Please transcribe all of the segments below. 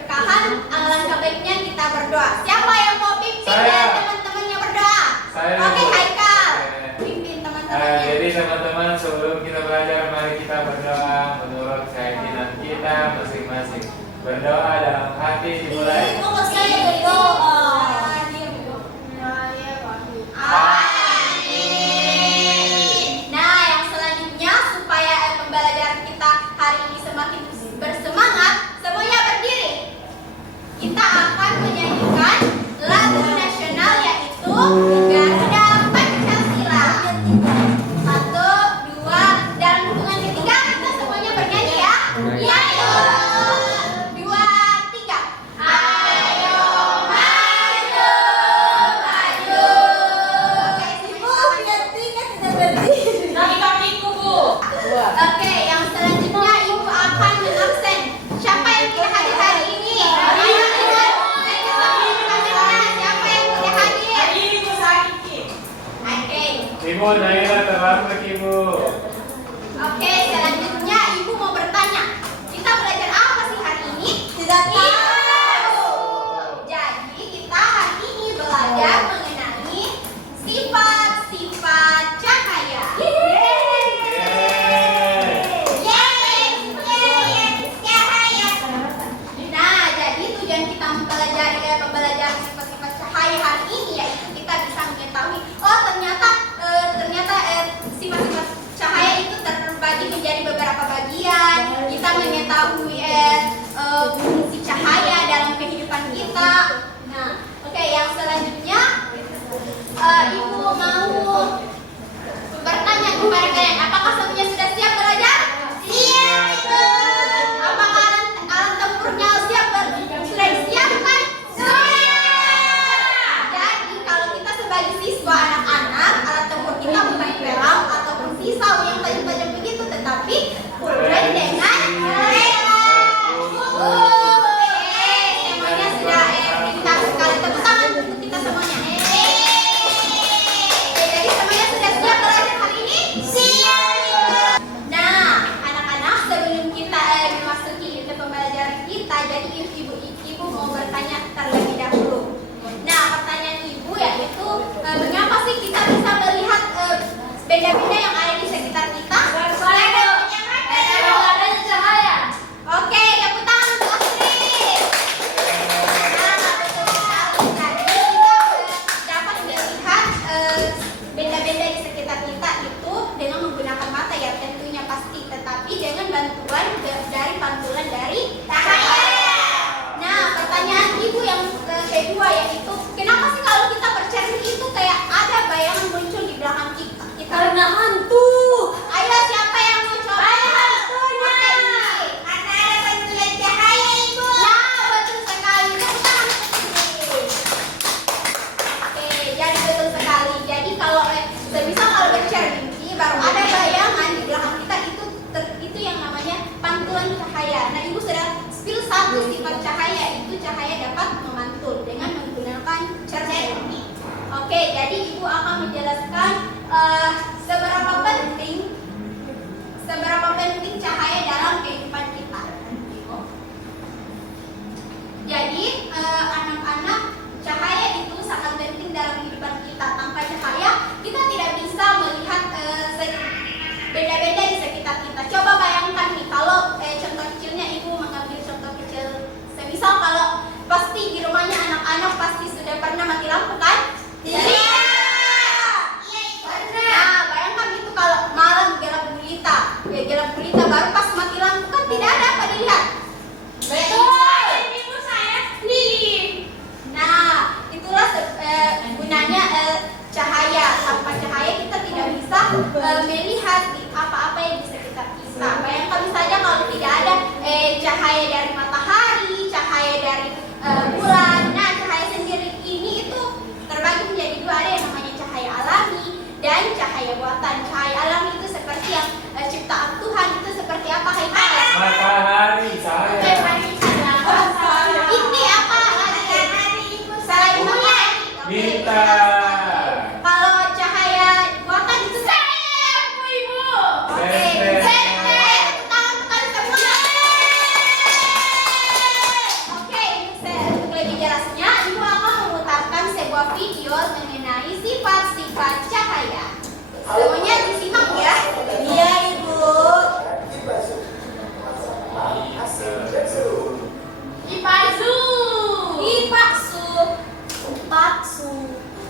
keberkahan, alangkah baiknya kita berdoa. Siapa yang mau pimpin dan teman-temannya berdoa? Oke, Haikal. Pimpin teman-temannya. Jadi teman-teman, sebelum kita belajar, mari kita berdoa menurut keyakinan kita masing-masing. Berdoa dalam hati dimulai. Saya berdoa. Nah, yang selanjutnya supaya pembelajaran kita hari ini semakin bersemangat, semuanya berdiri. Kita akan menyanyikan lagu nasional yaitu Garuda Pancasila. 1, 2, dalam hitungan ketiga kita semuanya bernyanyi ya. Ayo, 2, 3. Ayo maju, maju. Oke, yang selanjutnya Ibu akan mengabsen. Siapa yang tidak hadir hari ini? Siapa yang tidak hadir? Oke. Ibu daerah terlambat Ibu. Oke, selanjutnya Ibu mau bertanya. Kita belajar apa sih hari ini? Tidak tahu. Jadi kita hari ini belajar mengenai sifat-sifat cahaya. Nah, jadi tujuan kita mempelajari pembelajaran sifat-sifat cahaya hari ini yaitu kita bisa mengetahui, oh ternyata sifat-sifat cahaya itu terbagi menjadi beberapa bagian. Kita mengetahui fungsi cahaya dalam kehidupan kita. Nah, oke, yang selanjutnya Ibu mau bertanya kepada kalian, apakah semuanya sudah siap belajar? Siap. Apakah alat tempurnya sudah disiapkan? Sudah. Jadi kalau kita sebagai siswa anak-anak, alat tempur kita bukan pelang ataupun pisau yang tajam-tajam begitu, tetapi pulpen dengan semuanya sudah kita sekali tepuk tangan untuk kita semuanya. Jadi semuanya sudah siap belajar hari ini? Siap. Nah, anak-anak, sebelum kita memasuki ke pembelajaran kita, jadi ibu mau bertanya terlebih dahulu. Nah, pertanyaan ibu yaitu mengapa sih kita bisa melihat benda-benda yang ada di sekitar kita? Cahaya. Oke, tepuk tangan untuk Astrid. Nah, betul sekali. Tadi kita dapat melihat benda-benda di sekitar kita itu dengan menggunakan mata ya, tentunya pasti, tetapi dengan bantuan dari pantulan dari cahaya. Nah, pertanyaan ibu yang kedua yaitu kenapa sih kalau kita bercermin itu kayak ada bayangan muncul di belakang kita? Karena hantu. Ayo, siapa yang mau coba? Hantunya. Karena ada pantulan cahaya, Ibu. Nah, betul sekali. Tepuk tangan untuk Ibu. Oke, jadi betul sekali. Jadi kalau semisal kalau bercermin baru ada bayangan di belakang kita, itu yang namanya pantulan cahaya. Nah, Ibu sudah spill satu sifat cahaya, itu cahaya dapat memantul dengan menggunakan cermin. Oke, jadi Ibu akan menjelaskan seberapa penting cahaya dalam kehidupan kita. Jadi anak-anak, cahaya itu sangat penting dalam kehidupan kita. Tanpa cahaya kita tidak bisa melihat benda-benda di sekitar kita. Coba bayangkan nih kalau contoh kecilnya Ibu mengambil contoh kecil. Semisal kalau pasti di rumahnya anak-anak pasti sudah pernah mati lampu kan? Iya. Nah, bayangkan itu kalau malam gelap gulita, ya gelap gulita baru pas mati lampu kan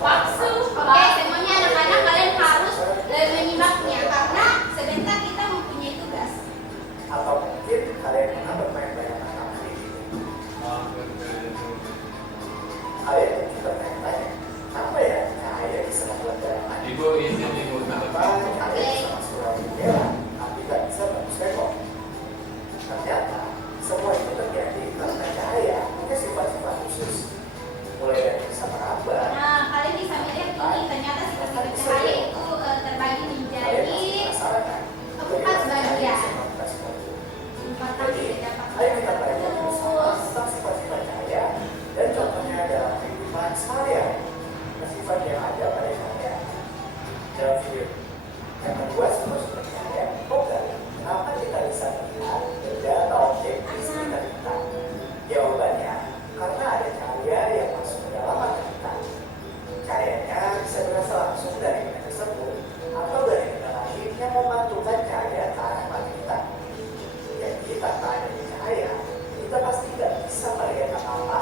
Oke, semuanya anak-anak kalian harus menyimaknya karena sebentar kita mempunyai tugas. Atau mungkin kalian pernah bermain bayangan apa ini? Kalian mungkin bertanya-tanya, apa ya cahaya bisa membuat bayangan? Ibu izin ibu. Kenapa cahaya bisa masuk dalam jendela, tapi tak bisa tembus tembok? Ternyata semua itu terjadi karena cahaya punya sifat-sifat khusus. Mulai dari bisa merambat. Nah, kalian bisa melihat ini ternyata sifat-sifat cahaya itu terbagi menjadi empat bagian. Empat Jadi, ayo kita belajar bersama tentang sifat-sifat cahaya dan contohnya dalam kehidupan sehari-hari. Sifat yang ada pada cahaya dalam video. Yang kedua, sifat-sifat cahaya. Kenapa kita bisa melihat benda atau objek di sekitar kita? Jawabannya, karena ada cahaya yang masuk ke dalam mata kita. Cahayanya bisa berasal langsung dari benda tersebut atau dari benda lain yang memantulkan cahaya ke arah mata kita. Jadi tanpa adanya cahaya, kita pasti tidak bisa melihat apa-apa.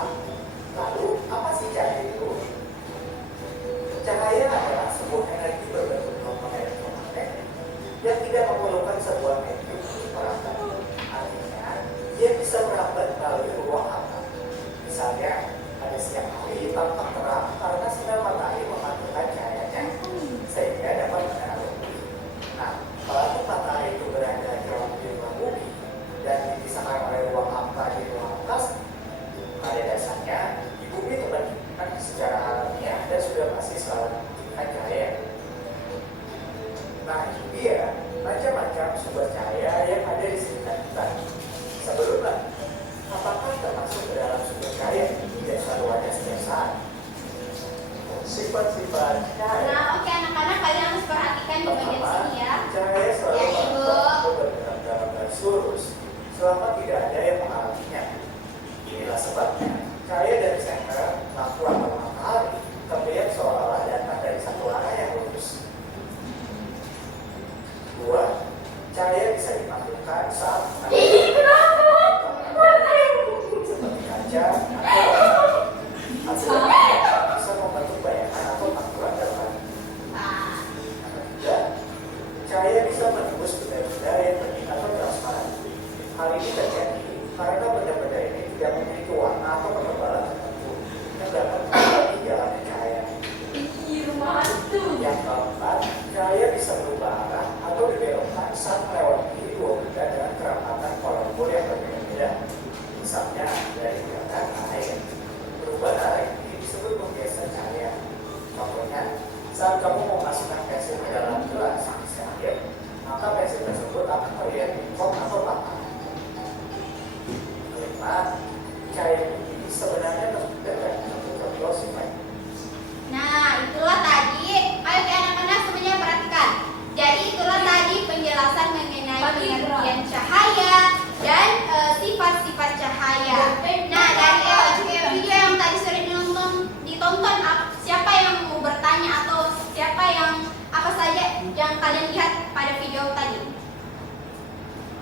Lalu, apa sih cahaya itu? Cahaya adalah sebuah energi berbentuk gelombang elektromagnetik yang tidak memerlukan sebuah medium untuk merambat. Artinya, dia bisa merambat melalui ruang hampa. Misalnya, pada siang hari tampak terang karena sinar matahari memantulkan cahayanya, sehingga dapat menerangi bumi. Nah, kalau matahari itu berada jauh di luar bumi dan dipisahkan oleh ruang hampa di ruang atas, pada dasarnya di bumi terbagi secara alamiah dan sudah pasti selalu membutuhkan cahaya. Nah, itu dia macam-macam sumber cahaya yang ada di sekitar kita. Sebelumnya, apakah termasuk ke dalam sumber cahaya tidak selalu ada setiap saat? Sifat-sifat cahaya. Nah, oke anak-anak kalian harus perhatikan di bagian sini ya. Cahaya selalu Ya, Ibu. bergerak dalam garis lurus selama tidak ada yang mengalaminya. Inilah sebabnya cahaya dari senter, lampu atau matahari terlihat seolah-olah datang dari satu arah yang lurus. Dua, cahaya bisa dimantulkan saat seperti kaca atau bisa membentuk bayangan atau pantulan dalam. Nah, Ketiga, cahaya bisa menembus benda-benda yang bening atau transparan. Hal ini terjadi karena benda-benda ini tidak memiliki warna atau ketebalan tertentu yang dapat menjadi jalannya cahaya. Yang keempat, cahaya bisa berubah arah atau dibelokkan saat melewati dua benda dengan kerapatan pola yang berbeda-beda. Misalnya dari belakang ke air. Berubah arah ini disebut menggeser cahaya. Contohnya, saat kamu memasukkan pensil ke dalam gelas isi air, maka pensil tersebut akan terlihat bengkok atau patah. Kelima, cahaya ini sebenarnya terbentuk dari satu contoh sifat. Nah, itulah tadi. Ayo ke anak-anak semuanya perhatikan. Jadi itulah tadi penjelasan mengenai pengertian cahaya dan sifat-sifat cahaya. Nah, dari video yang tadi sore ditonton, siapa yang mau bertanya atau siapa yang apa saja yang kalian lihat pada video tadi?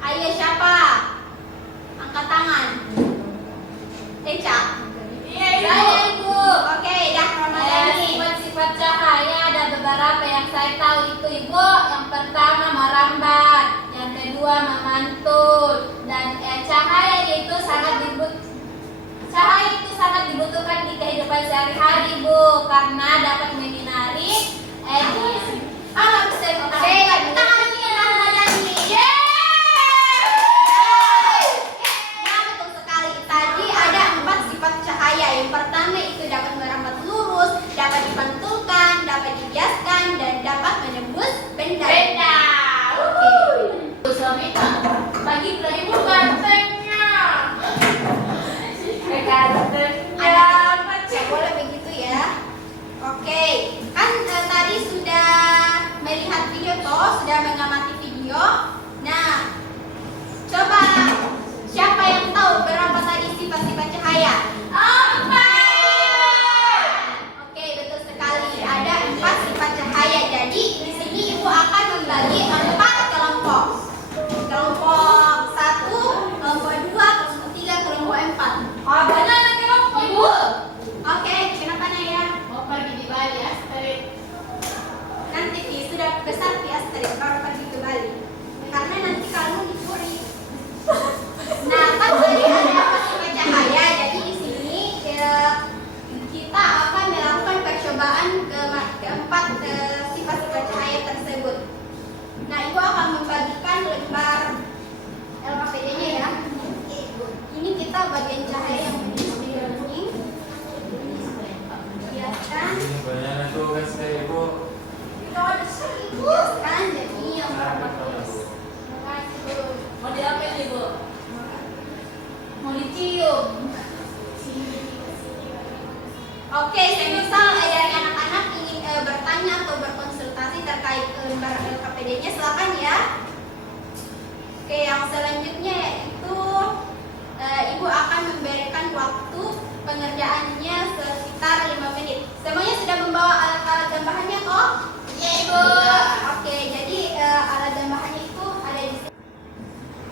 Ayo siapa? Angkat tangan. Eca. Iya, Ibu. Oke, dah Ramadhani. Sifat-sifat cahaya ada beberapa yang saya tahu itu, Ibu. Yang pertama merambat, yang kedua memantul, dan cahaya itu dibutuhkan di kehidupan sehari-hari, Bu, karena dapat menyinari Ya, betul sekali. Tadi ada 4 sifat cahaya. Yang pertama itu dapat merambat lurus, dapat dipantulkan, dapat dibiaskan, dan dapat menembus benda. Suami bagi Ibu gantengnya. Ya, boleh begitu ya. Oke, kan tadi sudah melihat video toh, sudah Oke, semisal dari anak-anak ingin bertanya atau berkonsultasi terkait lembar LKPD-nya, silakan ya. Oke, yang selanjutnya yaitu Ibu akan memberikan waktu pengerjaannya sekitar 5 menit. Semuanya sudah membawa alat-alat dan bahannya kok? Iya, Ibu. Oke, jadi alat dan bahannya itu ada di sini.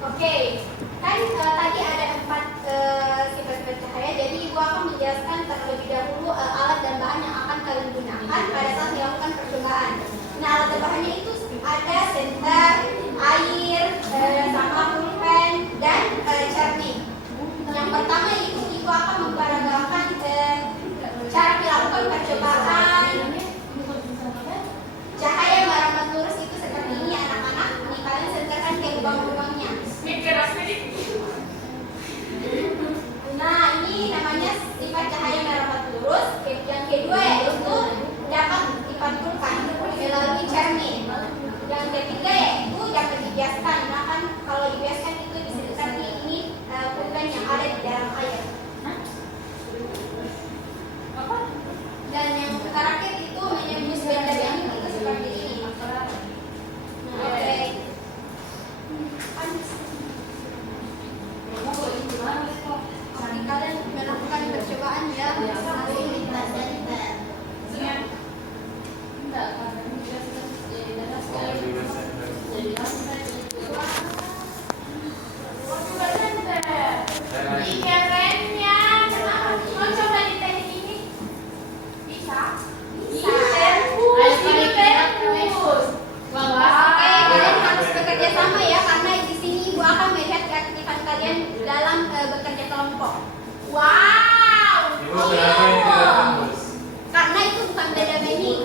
Oke, kan tadi ada 4 sifat-sifat cahaya. Jadi Ibu akan menjelaskan terlebih dahulu alat dan bahan yang akan kalian gunakan pada saat dilakukan percobaan. Nah, alat dan bahannya itu ada senter, air, sama pulpen, dan cermin. Yang pertama Ibu akan memperagakan cara dilakukan percobaan. Cahaya merambat lurus itu seperti ini anak-anak. Ini kalian senterkan ke lubang-lubangnya. Nah, ini namanya sifat cahaya merambat lurus. Yang kedua yaitu dapat dipantulkan melalui cermin. Yang ketiga yaitu dapat dibiaskan. Nah, kan kalau dibiaskan itu seperti ini pulpen yang ada di dalam air. Dan yang terakhir itu menembus benda yang itu seperti ini. Oke. Mari kalian melakukan percobaan ya. Ini kerennya. Mau coba di teknik ini? Bisa? Bisa. Ayo tembus. Oke, kalian harus bekerja sama ya, karena di sini Ibu akan melihat keaktifan kalian dalam bekerja kelompok. Wow. Ibu kenapa ini tidak tembus? Karena itu bukan benda bening.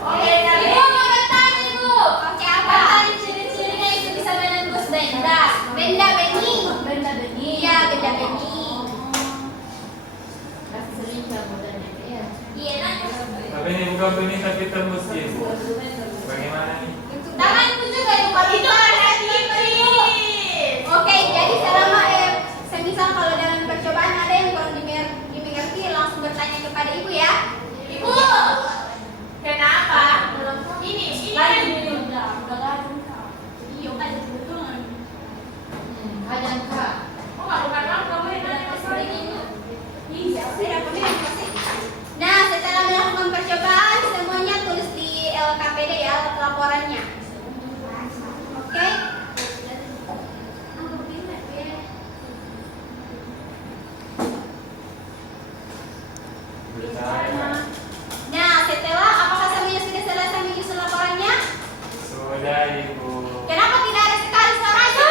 Oke, Ibu mau bertanya, Ibu. Oke, apa? Tadi ciri-cirinya itu bisa menembus benda. Benda bening. Benda benih. Iya, benda bening. Iya, nah. Tapi ini bukan benih tapi tembus Ibu. Bagaimana nih? Tanganku juga Ibu. Itu ada tipis. Oke, jadi selama semisal kalau dalam percobaan ada yang kurang dimengerti, langsung bertanya kepada Ibu ya. Ibu, kenapa? Ini kan iya kan kebetulan. Ada Kak. Oh, bukan kamu yang nanya soal ini. Iya, saya punya masih. Nah, setelah melakukan percobaan, semuanya tulis di LKPD ya, laporannya. Oke? Nah, setelah apakah semuanya sudah selesai menyusun laporannya? Sudah Ibu. Kenapa tidak ada sekali suaranya?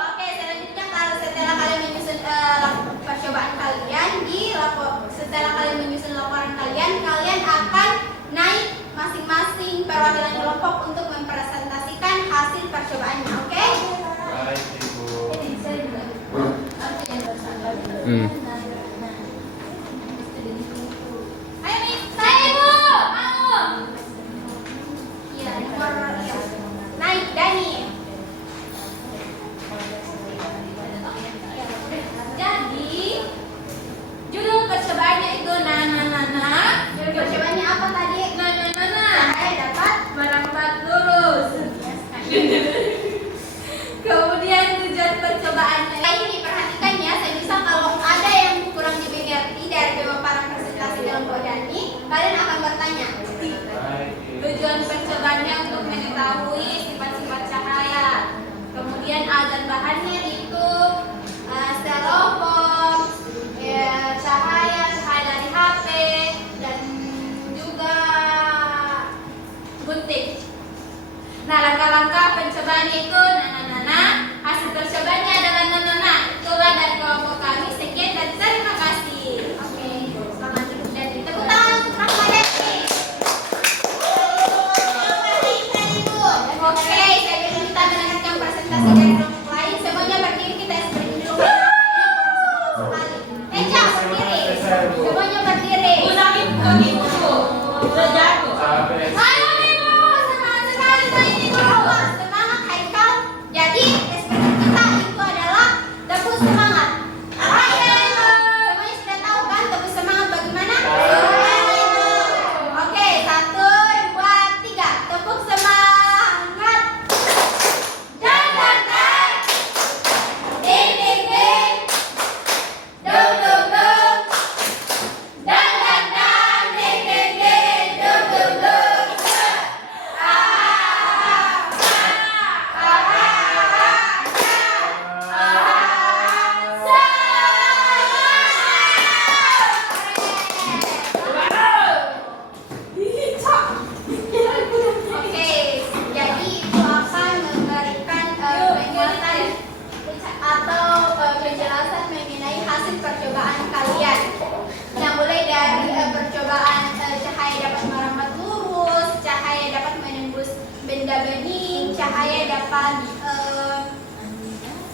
Oke, selanjutnya kalau setelah kalian menyusun percobaan kalian setelah kalian menyusun laporan kalian akan naik masing-masing perwakilan kelompok untuk mempresentasikan hasil percobaannya, oke? Baik Ibu. Ayo nih, saya Ibu. Mau. Iya, naik Dani. Jadi judul percobaannya itu nana. Percobaannya apa tadi? Nana. Saya dapat Merambat lurus. Kemudian tujuan percobaannya. Ini diperhatikan ya, semisal kalau ada yang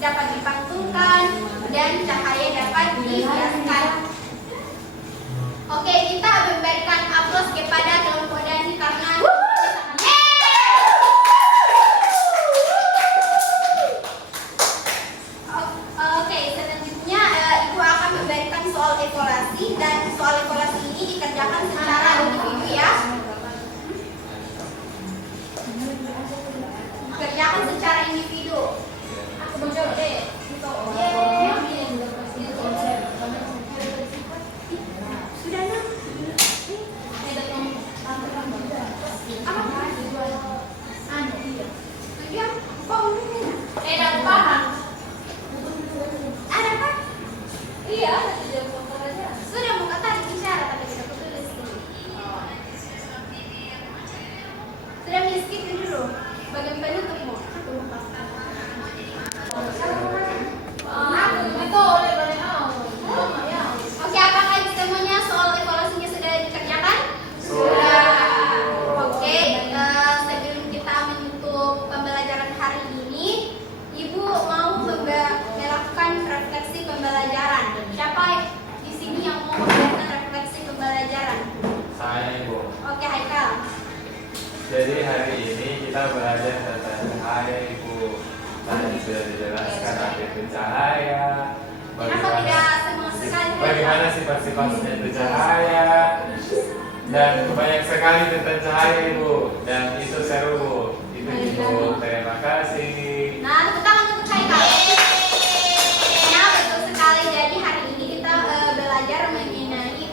dapat dipantulkan dan cahaya dapat dibiaskan. Oke, kita memberikan aplaus kepada kelompok Dani karena Oke, selanjutnya Ibu akan memberikan soal evaluasi dan soal evaluasi ini dikerjakan secara individu ya. Dikerjakan secara individu. Aku mau coba deh. Sudah nak? Ada kan? Iya, sudah mau kata bicara tapi tidak tulis dulu. Sudah miskin dulu. Bagian penutupmu. Oke, apakah itu semuanya soal evaluasinya sudah dikerjakan? Sudah. Oke, sebelum kita menutup pembelajaran hari ini, Ibu mau melakukan refleksi pembelajaran. Siapa di sini yang mau melakukan refleksi pembelajaran? Saya Ibu. Oke, Haikal. Jadi hari ini kita belajar tentang cahaya Ibu. Tadi sudah dijelaskan apa itu cahaya. Kenapa tidak semua sekali? Bagaimana sifat-sifatnya itu cahaya. Dan banyak sekali tentang cahaya Ibu. Dan itu seru Bu. Itu Ibu. Terima kasih. Nah, tepuk tangan untuk Haikal. Nah, betul sekali. Jadi hari ini kita belajar mengenai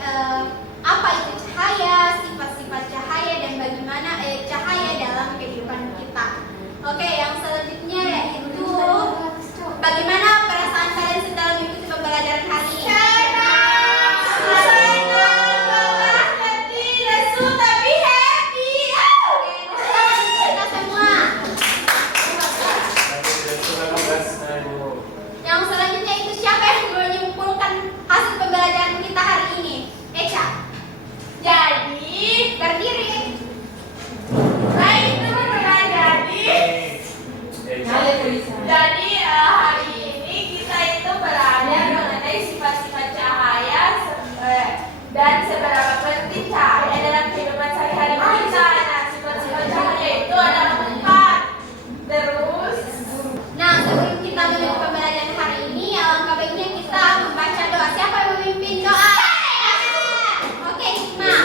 apa itu cahaya, sifat-sifat cahaya, dan bagaimana cahaya dalam kehidupan kita. Oke, yang selanjutnya yaitu bagaimana perasaan kalian setelah mengikuti pembelajaran hari ini? Kita semua. Yang selanjutnya itu siapa yang menyimpulkan hasil pembelajaran kita hari ini? Eca. Jadi berdiri. Baik teman-teman, jadi hari ini kita itu belajar mengenai sifat-sifat cahaya dan seberapa penting cahaya dalam kehidupan sehari-hari kita. Nah, sifat-sifat cahaya itu ada 4. Terus, nah sebelum kita menutup pembelajaran hari ini, alangkah baiknya kita membaca doa. Siapa yang memimpin doa? Oke, Hikmah.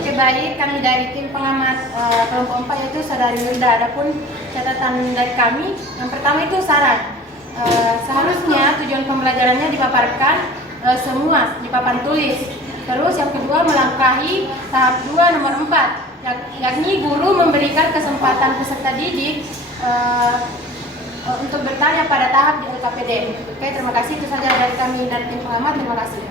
Oke, baik, kami dari tim pengamat kelompok 4 yaitu Saudari Linda. Adapun catatan dari kami, yang pertama itu saran. Seharusnya tujuan pembelajarannya dipaparkan semua di papan tulis. Terus yang kedua melangkahi tahap 2 nomor 4, yakni guru memberikan kesempatan peserta didik untuk bertanya pada tahap di LKPD. Oke, terima kasih. Itu saja dari kami dari tim pengamat. Terima kasih.